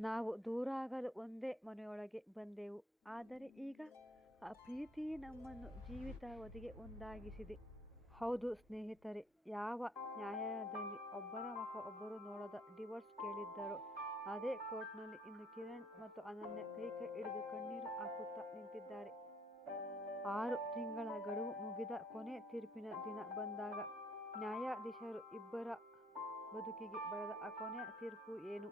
ನಾವು ದೂರಾಗಲು ಒಂದೇ ಮನೆಯೊಳಗೆ ಬಂದೆವು. ಆದರೆ ಈಗ ಆ ಪ್ರೀತಿಯೇ ನಮ್ಮನ್ನು ಜೀವಿತಾವಧಿಗೆ ಒಂದಾಗಿಸಿದೆ. ಹೌದು ಸ್ನೇಹಿತರೆ, ಯಾವ ನ್ಯಾಯಾಲಯದಲ್ಲಿ ಒಬ್ಬರ ಮುಖ ಒಬ್ಬರು ನೋಡದ ಡಿವೋರ್ಸ್ ಕೇಳಿದ್ದರೋ ಅದೇ ಕೋರ್ಟ್ನಲ್ಲಿ ಇಂದು ಕಿರಣ್ ಮತ್ತು ಅನನ್ಯ ಕೈ ಹಿಡಿದು ಕಣ್ಣೀರು ಹಾಕುತ್ತಾ ನಿಂತಿದ್ದಾರೆ. 6 ತಿಂಗಳ ಗಡುವು ಮುಗಿದ ಕೊನೆ ತೀರ್ಪಿನ ದಿನ ಬಂದಾಗ ನ್ಯಾಯಾಧೀಶರು ಇಬ್ಬರ ಬದುಕಿಗೆ ಬರೆದ ಆ ಕೊನೆಯ ತೀರ್ಪು ಏನು?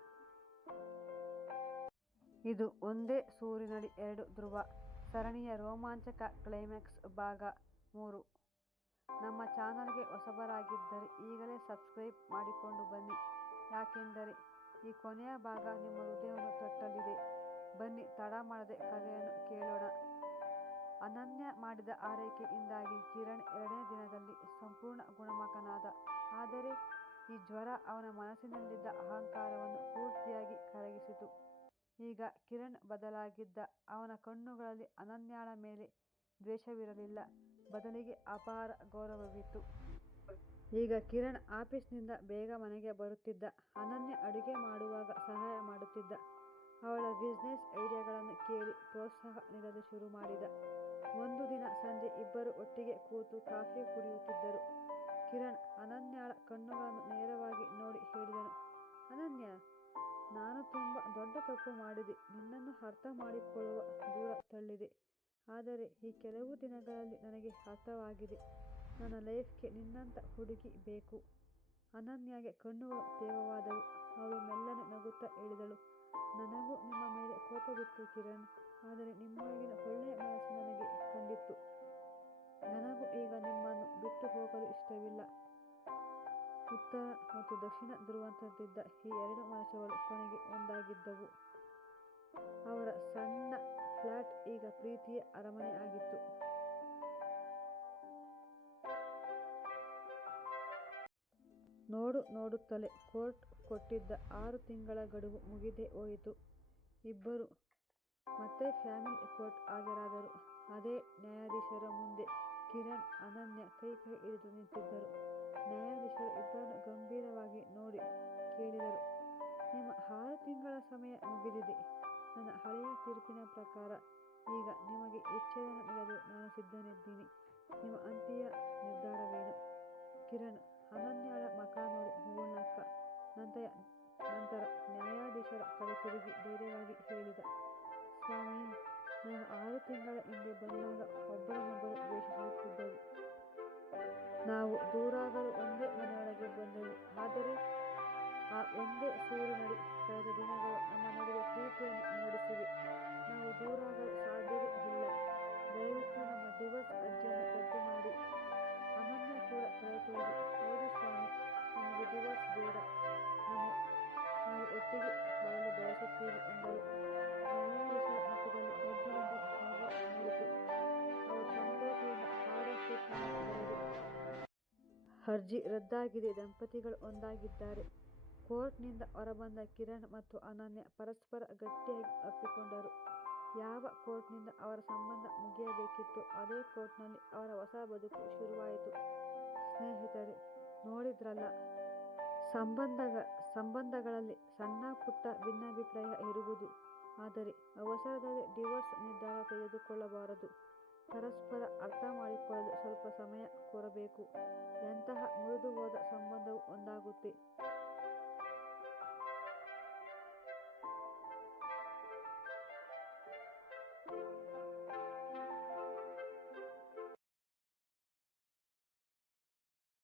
ಇದು ಒಂದೇ ಸೂರಿನಡಿ 2 ಧ್ರುವ ಸರಣಿಯ ರೋಮಾಂಚಕ ಕ್ಲೈಮ್ಯಾಕ್ಸ್ ಭಾಗ 3. ನಮ್ಮ ಚಾನಲ್ಗೆ ಹೊಸಬರಾಗಿದ್ದರೆ ಈಗಲೇ ಸಬ್ಸ್ಕ್ರೈಬ್ ಮಾಡಿಕೊಂಡು ಬನ್ನಿ. ಯಾಕೆಂದರೆ ಈ ಕೊನೆಯ ಭಾಗ ನಿಮ್ಮ ಹೃದಯವನ್ನು ತಟ್ಟಲಿದೆ. ಬನ್ನಿ ತಡ ಮಾಡದೆ ಕಥೆಯನ್ನು ಕೇಳೋಣ. ಅನನ್ಯ ಮಾಡಿದ ಆರೈಕೆಯಿಂದಾಗಿ ಕಿರಣ್ 2ನೇ ದಿನದಲ್ಲಿ ಸಂಪೂರ್ಣ ಗುಣಮುಖನಾದ. ಆದರೆ ಈ ಜ್ವರ ಅವನ ಮನಸ್ಸಿನಲ್ಲಿದ್ದ ಅಹಂಕಾರವನ್ನು ಪೂರ್ತಿಯಾಗಿ ಕರಗಿಸಿತು. ಈಗ ಕಿರಣ್ ಬದಲಾಗಿದ್ದ. ಅವನ ಕಣ್ಣುಗಳಲ್ಲಿ ಅನನ್ಯಳ ಮೇಲೆ ದ್ವೇಷವಿರಲಿಲ್ಲ, ಬದಲಿಗೆ ಅಪಾರ ಗೌರವವಿತ್ತು. ಈಗ ಕಿರಣ್ ಆಫೀಸ್ನಿಂದ ಬೇಗ ಮನೆಗೆ ಬರುತ್ತಿದ್ದ. ಅನನ್ಯ ಅಡುಗೆ ಮಾಡುವಾಗ ಸಹಾಯ ಮಾಡುತ್ತಿದ್ದ. ಅವಳ ಬಿಸಿನೆಸ್ ಐಡಿಯಾಗಳನ್ನು ಕೇಳಿ ಪ್ರೋತ್ಸಾಹ ನೀಡಲು ಶುರು ಮಾಡಿದ. ಒಂದು ದಿನ ಸಂಜೆ ಇಬ್ಬರು ಒಟ್ಟಿಗೆ ಕೂತು ಕಾಫಿ ಕುಡಿಯುತ್ತಿದ್ದರು. ಕಿರಣ್ ಅನನ್ಯಳ ಕಣ್ಣುಗಳನ್ನು ನೇರವಾಗಿ ನೋಡಿ ಹೇಳಿದನು, ಅನನ್ಯ, ನಾನು ತುಂಬ ದೊಡ್ಡ ತಪ್ಪು ಮಾಡಿದೆ. ನಿನ್ನನ್ನು ಅರ್ಥ ಮಾಡಿಕೊಳ್ಳುವ ದೂರ ತಳ್ಳಿದೆ. ಆದರೆ ಈ ಕೆಲವು ದಿನಗಳಲ್ಲಿ ನನಗೆ ಅರ್ಥವಾಗಿದೆ, ನನ್ನ ಲೈಫ್ಗೆ ನಿನ್ನಂಥ ಹುಡುಗಿ ಬೇಕು. ಅನನ್ಯಗೆ ಕಣ್ಣುಗಳು ತೇವವಾದವು. ಅವಳು ಮೆಲ್ಲನೆ ನಗುತ್ತಾ ಹೇಳಿದಳು, ನನಗೂ ನಿಮ್ಮ ಮೇಲೆ ಕೋಪವಿತ್ತು ಕಿರಣ್. ಆದರೆ ನಿಮ್ಮೊಳಗಿನ ಒಳ್ಳೆಯ ಮನಸ್ಸು ನನಗೆ ಕಂಡಿತ್ತು. ನನಗೂ ಈಗ ನಿಮ್ಮನ್ನು ಬಿಟ್ಟು ಹೋಗಲು ಇಷ್ಟವಿಲ್ಲ. ಉತ್ತರ ಮತ್ತು ದಕ್ಷಿಣ ಧ್ರುವದಂತಿದ್ದ ಈ 2 ಮನಸ್ಸುಗಳು ಕೊನೆಗೆ ಒಂದಾಗಿದ್ದವು. ಅವರ ಸಣ್ಣ ಫ್ಲಾಟ್ ಈಗ ಪ್ರೀತಿಯ ಅರಮನೆಯಾಗಿತ್ತು. ನೋಡುತ್ತಲೇ ಕೋರ್ಟ್ ಕೊಟ್ಟಿದ್ದ 6 ತಿಂಗಳ ಗಡುವು ಮುಗಿದೇ ಹೋಯಿತು. ಇಬ್ಬರು ಮತ್ತೆ ಫ್ಯಾಮಿಲಿ ಕೋರ್ಟ್ ಹಾಜರಾದರು. ಅದೇ ನ್ಯಾಯಾಧೀಶರ ಮುಂದೆ ಕಿರಣ್, ಅನನ್ಯ ಕೈ ಹಿಡಿದು ನಿಂತಿದ್ದರು. ನ್ಯಾಯಾಧೀಶರು ಇಬ್ಬರನ್ನು ಗಂಭೀರವಾಗಿ ನೋಡಿ ಕೇಳಿದರು, ನಿಮ್ಮ 6 ತಿಂಗಳ ಸಮಯ ಮುಗಿದಿದೆ. ನನ್ನ ಹಳೆಯ ತೀರ್ಪಿನ ಪ್ರಕಾರ ಈಗ ನಿಮಗೆ ವಿಚ್ಛೇದನ ನೀಡಲು ನಾನು ಸಿದ್ಧನಿದ್ದೀನಿ. ನಿಮ್ಮ ಅಂತಿಮ ನಿರ್ಧಾರವೇನು? ಕಿರಣ್ ಅನನ್ಯಳ ಮುಖ ನೋಡಿ ಮುಗುಳ್ನಕ್ಕ. ನಂತರ ನ್ಯಾಯಾಧೀಶರ ಕಡೆ ತಿರುಗಿ ಧೈರ್ಯವಾಗಿ ಹೇಳಿದ, ಸ್ವಾಮಿ, ನಾವು 6 ತಿಂಗಳ ಹಿಂದೆ ಬಂದಾಗ ಒಬ್ಬರನ್ನೊಬ್ಬರು ದ್ವೇಷಿಸುತ್ತಿದ್ದೆವು. ನಾವು ದೂರಾಗಲು ಒಂದೇ ಮನೆಯೊಳಗೆ ಬಂದೆವು. ಆದರೆ ಆ ಒಂದೇ ಸೂರಿನಡಿ ಕಳೆದ ದಿನಗಳು ನಮ್ಮ ನಡುವೆ ಪ್ರೀತಿಯನ್ನು ಮೂಡಿಸಿವೆ. ನಾವು ದೂರಾಗಲು ಸಾಧ್ಯವೇ ಇಲ್ಲ. ದಯವಿಟ್ಟು ನಮ್ಮ ಡಿವೋರ್ಸ್ ಅರ್ಜಿಯನ್ನು ರದ್ದು ಮಾಡಿ. ಅನನ್ಯ ಕೂಡ ತಲೆ ತೂಗಿ, ಹೌದು ಸ್ವಾಮಿ, ನಮಗೆ ಡಿವೋರ್ಸ್ ಬೇಡ. ನಾವು ಒಟ್ಟಿಗೆ ಬಾಳಲು ಬಯಸುತ್ತೀವಿ ಎಂದರು. ನ್ಯಾಯಾಧೀಶರ ಮುಖದಲ್ಲಿ ಮೊದಲೊಂದು ನಗು ಮೂಡಿತು. ಅವರು ಸಂತೋಷದಿಂದ ಆರ್ಡರ್ ಶೀಟ್‌ನನ್ನು ಬರೆದು, ಅರ್ಜಿ ರದ್ದಾಗಿದೆ, ದಂಪತಿಗಳು ಒಂದಾಗಿದ್ದಾರೆ. ಕೋರ್ಟ್‌ನಿಂದ ಹೊರಬಂದ ಕಿರಣ್ ಮತ್ತು ಅನನ್ಯ ಪರಸ್ಪರ ಗಟ್ಟಿಯಾಗಿ ಅಪ್ಪಿಕೊಂಡರು. ಯಾವ ಕೋರ್ಟ್‌ನಿಂದ ಅವರ ಸಂಬಂಧ ಮುಗಿಯಬೇಕಿತ್ತೋ ಅದೇ ಕೋರ್ಟ್‌ನಲ್ಲಿ ಅವರ ಹೊಸ ಬದುಕು ಶುರುವಾಯಿತು. ಸ್ನೇಹಿತರೆ, ನೋಡಿದ್ರಲ್ಲ, ಸಂಬಂಧಗಳಲ್ಲಿ ಸಣ್ಣ ಪುಟ್ಟ ಭಿನ್ನಾಭಿಪ್ರಾಯ ಇರುವುದು. ಆದರೆ ಅವಸರದಲ್ಲಿ ಡಿವೋರ್ಸ್ ನಿರ್ಧಾರ ತೆಗೆದುಕೊಳ್ಳಬಾರದು. ಪರಸ್ಪರ ಅರ್ಥ ಮಾಡಿಕೊಳ್ಳಲು ಸ್ವಲ್ಪ ಸಮಯ ಕೊಡಬೇಕು. ಎಂತಹ ಮುರಿದುಹೋದ ಸಂಬಂಧವೂ ಒಂದಾಗುತ್ತೆ.